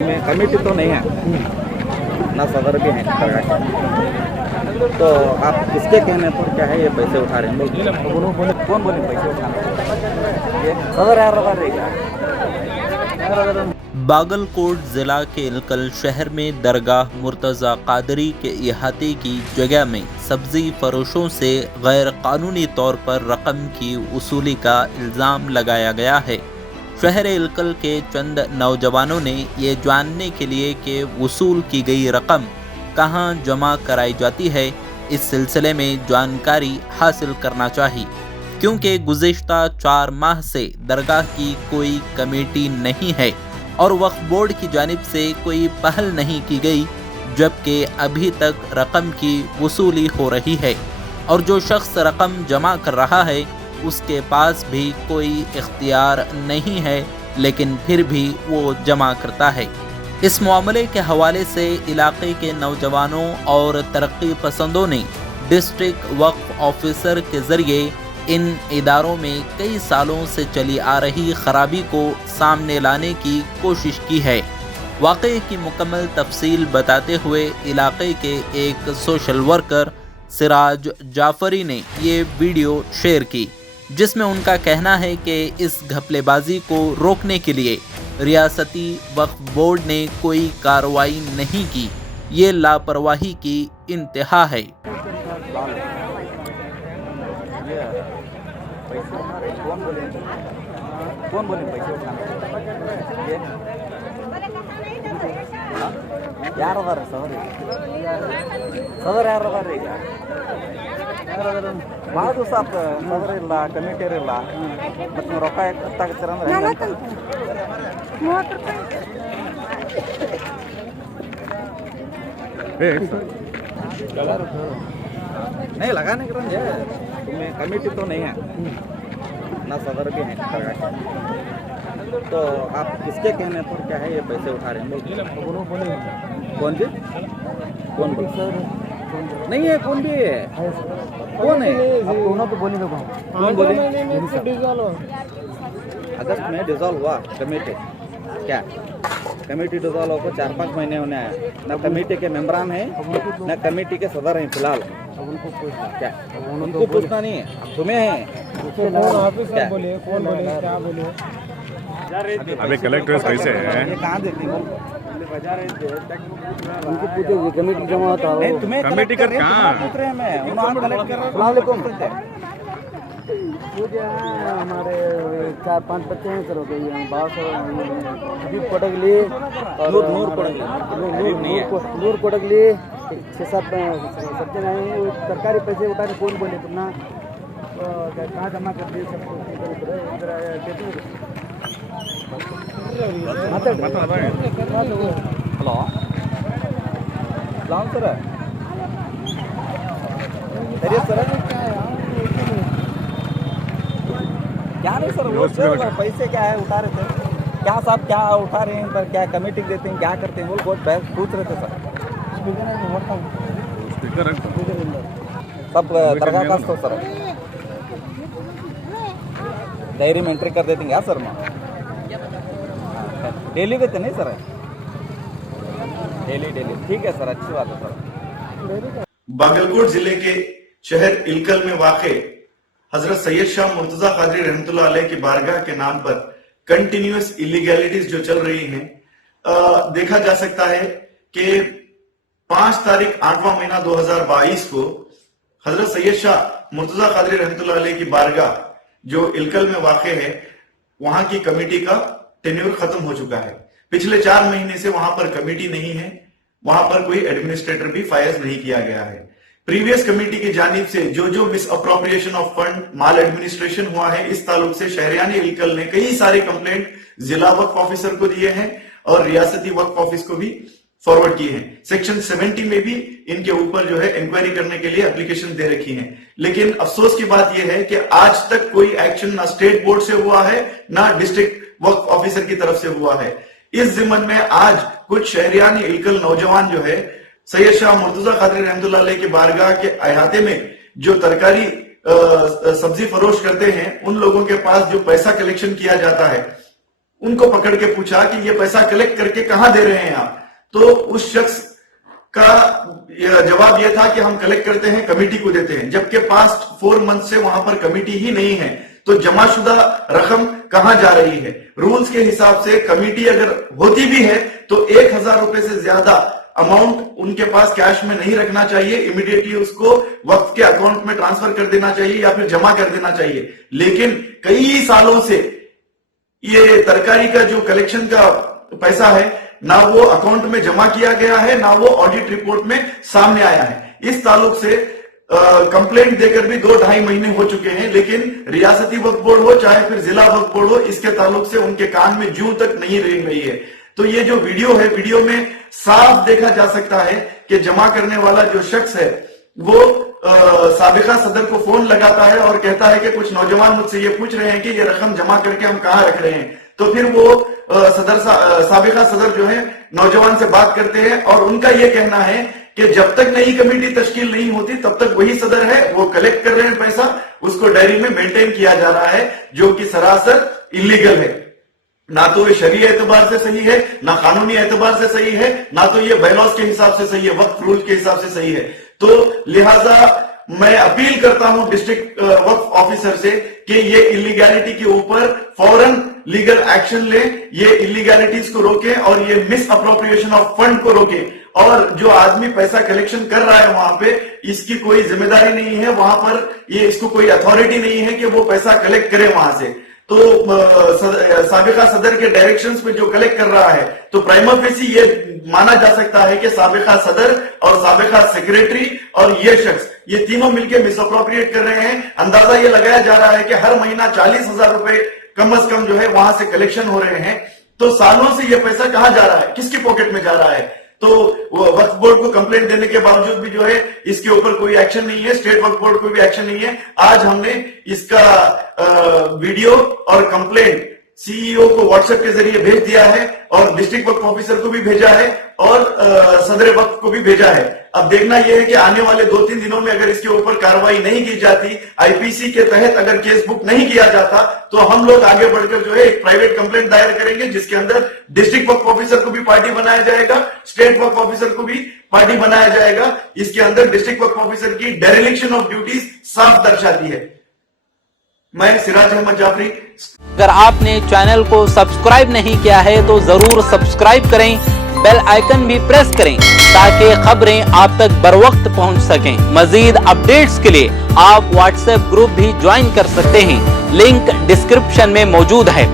में कमेटी तो नहीं है ना, सदर भी है दरगाह के। तो आप किसके कहने पर क्या है ये पैसे उठा रहे हैं? कौन बोले पैसे उठाना? ये सदर यार लगा रहेगा। बागलकोट जिला के इलकल शहर में दरगाह मुर्तज़ा कादरी के इहाते की जगह में सब्जी फरोशों से गैर कानूनी तौर पर रकम की वसूली का इल्ज़ाम लगाया गया है। शहर इलकल के चंद नौजवानों ने ये जानने के लिए कि वसूल की गई रकम कहां जमा कराई जाती है, इस सिलसिले में जानकारी हासिल करना चाहिए, क्योंकि गुज़िश्ता 4 माह से दरगाह की कोई कमेटी नहीं है और वक्फ बोर्ड की जानिब से कोई पहल नहीं की गई, जबकि अभी तक रकम की वसूली हो रही है और जो शख्स रकम जमा कर रहा है उसके पास भी कोई इख्तियार नहीं है, लेकिन फिर भी वो जमा करता है। इस मामले के हवाले से इलाके के नौजवानों और तरक्की पसंदों ने डिस्ट्रिक्ट वक्फ ऑफिसर के ज़रिए इन इदारों में कई सालों से चली आ रही खराबी को सामने लाने की कोशिश की है। वाक़े की मुकम्मल तफसील बताते हुए इलाके के एक सोशल वर्कर सिराज जाफरी ने ये वीडियो शेयर की, जिसमें उनका कहना है कि इस घपलेबाजी को रोकने के लिए रियासती वक्फ बोर्ड ने कोई कार्रवाई नहीं की। ये लापरवाही की इंतहा है। कौन बोले पैसे उठाना? यार अदार सदर यार अदार रहेगा। ಭಾಳ ದಿವಸ ಆಯ್ತು ಸದರ ಇಲ್ಲ, ಕಮಿಟಿಯರ್ ಇಲ್ಲ, ಮತ್ತು ನೀವು ರೊಕ್ಕ ಯಾಕೆ ಗೊತ್ತಾಗ್ತೀರ ಅಂದ್ರೆ नहीं लगाने के रंगे तुम्हें कमेटी तो नहीं है ना, सदर भी है दरगाह के। तो आप किसके कहने पर क्या है ये पैसे उठा रहे हैं? कौन जी? कौन बोल नहीं है? कौन भी है? कौन है? तो बोली कौन बोले? अगस्त में डिजॉल्व हुआ कमेटी। क्या कमेटी डिजॉल्व होकर 4-5 महीने होने आया, ना कमेटी के मेंबरान हैं ना कमेटी के सदर हैं फिलहाल। क्या उनको पूछना नहीं है, तुम्हें है क्या? अभी कलेक्टर्स कैसे हैं? ये कहाँ देती है? उनको पूछो कमेटी जमा होता नहीं, तुम्हें कमेटी का कहाँ? पूछ रहे हैं, मैं उन्होंने कलेक्ट कर रहा हूँ। हमारे 4-5 बच्चे हैं सर, अभी कोटगली और नूर कोटगली 6-7 सज्जन आए हैं। सरकारी पैसे उठाने कौन बोले तुम ना कहाँ जमा कर दिए सबको? ಹಲೋ ಲಾನ್ ಸರ್ खैरियत सर? क्या नहीं सर, वो पैसे क्या है उठा रहे थे, क्या साहब क्या उठा रहे हैं, पर क्या कमेटी देते हैं, क्या करते हैं, वो बहुत बहस पूछ रहे थे सर। सब दरगाह का तो सर डायरी में एंट्री कर देते हैं क्या सर? मैं डेली देते नहीं सर? डेली ठीक है सर, अच्छी बात है सर। बागलकोट जिले के शहर इलकल में वाक़े हजरत सैयद शाह मुर्तजा कादरी रहमतुल्लाह अलैह की बारगाह के नाम पर कंटिन्यूअस इलीगैलिटीज जो चल रही हैं, देखा जा सकता है कि 5 तारीख 8वां महीना 2022 को हजरत सैयद शाह मुर्तजा कादरी रहमतुल्लाह अलैह की बारगाह जो इलकल में वाक़े है, वहां की कमेटी का टेन्योर खत्म हो चुका है। पिछले 4 महीने से वहां पर कमेटी नहीं है, वहां पर कोई एडमिनिस्ट्रेटर भी फायज नहीं किया गया है। प्रीवियस कमेटी की जानिब से जो miss appropriation of fund, mall administration हुआ है, इस ताल्लुक से शहरियान इलकल ने कई सारे कंप्लेंट जिला वक्फ ऑफिसर को दिए हैं और रियासती वक्फ ऑफिस को भी फॉरवर्ड किए हैं। सेक्शन 70 में भी इनके ऊपर जो है इंक्वायरी करने के लिए एप्लीकेशन दे रखी है। लेकिन अफसोस की बात यह है कि आज तक कोई एक्शन ना स्टेट बोर्ड से हुआ है ना डिस्ट्रिक्ट वक्फ ऑफिसर की तरफ से हुआ है। इस जिम्मन में आज कुछ शहरियान इलकल नौजवान जो है सैयद शाह मुर्तजा कादरी रहमतुल्लाह अलैह के बारगाह के अहाते में जो तरकारी सब्जी फरोश करते हैं, उन लोगों के पास जो पैसा कलेक्शन किया जाता है उनको पकड़ के पूछा कि ये पैसा कलेक्ट करके कहां दे रहे हैं आप, तो उस शख्स का जवाब यह था कि हम कलेक्ट करते हैं, कमेटी को देते हैं, जबकि पास्ट 4 मंथ से वहां पर कमेटी ही नहीं है। तो जमाशुदा रकम कहां जा रही है? रूल्स के हिसाब से कमेटी अगर होती भी है तो 1000 रुपए से ज्यादा अमाउंट उनके पास कैश में नहीं रखना चाहिए, इमीडिएटली उसको वक्फ के अकाउंट में ट्रांसफर कर देना चाहिए या फिर जमा कर देना चाहिए। लेकिन कई सालों से ये तरकारी का जो कलेक्शन का पैसा है, ना वो अकाउंट में जमा किया गया है, ना वो ऑडिट रिपोर्ट में सामने आया है। इस ताल्लुक से कंप्लेंट देकर भी 2-2.5 महीने हो चुके हैं, लेकिन रियासती वक्फ बोर्ड हो चाहे फिर जिला वक्फ बोर्ड हो, इसके ताल्लुक से उनके कान में जूं तक नहीं रेंग रही है। तो ये जो वीडियो है, वीडियो में साफ देखा जा सकता है कि जमा करने वाला जो शख्स है वो साबिका सदर को फोन लगाता है और कहता है कि कुछ नौजवान मुझसे ये पूछ रहे हैं कि ये रकम जमा करके हम कहां रख रहे हैं। तो फिर वो साबिका सदर जो है नौजवान से बात करते हैं और उनका ये कहना है कि जब तक नई कमेटी तश्कील नहीं होती तब तक वही सदर है, वो कलेक्ट कर रहे हैं पैसा, उसको डायरी में मेंटेन किया जा रहा है, जो कि सरासर इलीगल है। ना तो ये शरीय एतबार से सही है, ना कानूनी एतबार से सही है, ना तो ये बायलॉज के हिसाब से सही है, वक्फ रूल के हिसाब से सही है। तो लिहाजा मैं अपील करता हूं डिस्ट्रिक्ट वक्फ ऑफिसर से कि ये इलीगैलिटी के ऊपर फौरन लीगल एक्शन ले, ये इलीगैलिटीज को रोके और ये मिस अप्रोप्रिएशन ऑफ फंड को रोके। और जो आदमी पैसा कलेक्शन कर रहा है वहां पे, इसकी कोई जिम्मेदारी नहीं है, वहां पर ये इसको कोई अथॉरिटी नहीं है कि वो पैसा कलेक्ट करे वहां से। तो साबिका सदर के डायरेक्शंस पे जो कलेक्ट कर रहा है, तो प्राइमा फेसी ये माना जा सकता है कि साबिका सदर और साबिका सेक्रेटरी और ये शख्स, ये तीनों मिलकर मिसअप्रोप्रिएट कर रहे हैं। अंदाजा ये लगाया जा रहा है कि हर महीना 40,000 रुपए कम से कम जो है वहां से कलेक्शन हो रहे हैं। तो सालों से ये पैसा कहां जा रहा है, किसकी पॉकेट में जा रहा है? तो वक्फ बोर्ड को कंप्लेंट देने के बावजूद भी जो है इसके ऊपर कोई एक्शन नहीं है, स्टेट वक्फ बोर्ड को भी एक्शन नहीं है। आज हमने इसका वीडियो और कंप्लेंट सीईओ को व्हाट्सएप के जरिए भेज दिया है और डिस्ट्रिक्ट वक्फ ऑफिसर को भी भेजा है और सदर वक्फ को भी भेजा है। अब देखना यह है कि आने वाले 2-3 दिनों में अगर इसके ऊपर कार्रवाई नहीं की जाती, आईपीसी के तहत अगर केस बुक नहीं किया जाता, तो हम लोग आगे बढ़कर जो है एक प्राइवेट कंप्लेंट दायर करेंगे, जिसके अंदर डिस्ट्रिक्ट वक्फ ऑफिसर को भी पार्टी बनाया जाएगा, स्टेट वक्फ ऑफिसर को भी पार्टी बनाया जाएगा। इसके अंदर डिस्ट्रिक्ट वक्फ ऑफिसर की डेरिलिक्शन ऑफ ड्यूटीज साफ दर्शाती है। मैं सिराज अहमद जाफरी। अगर आपने चैनल को सब्सक्राइब नहीं किया है तो जरूर सब्सक्राइब करें, बेल आइकन भी प्रेस करें ताकि खबरें आप तक बर वक्त पहुंच सकें। मजीद अपडेट्स के लिए आप व्हाट्सएप ग्रुप भी ज्वाइन कर सकते हैं, लिंक डिस्क्रिप्शन में मौजूद है।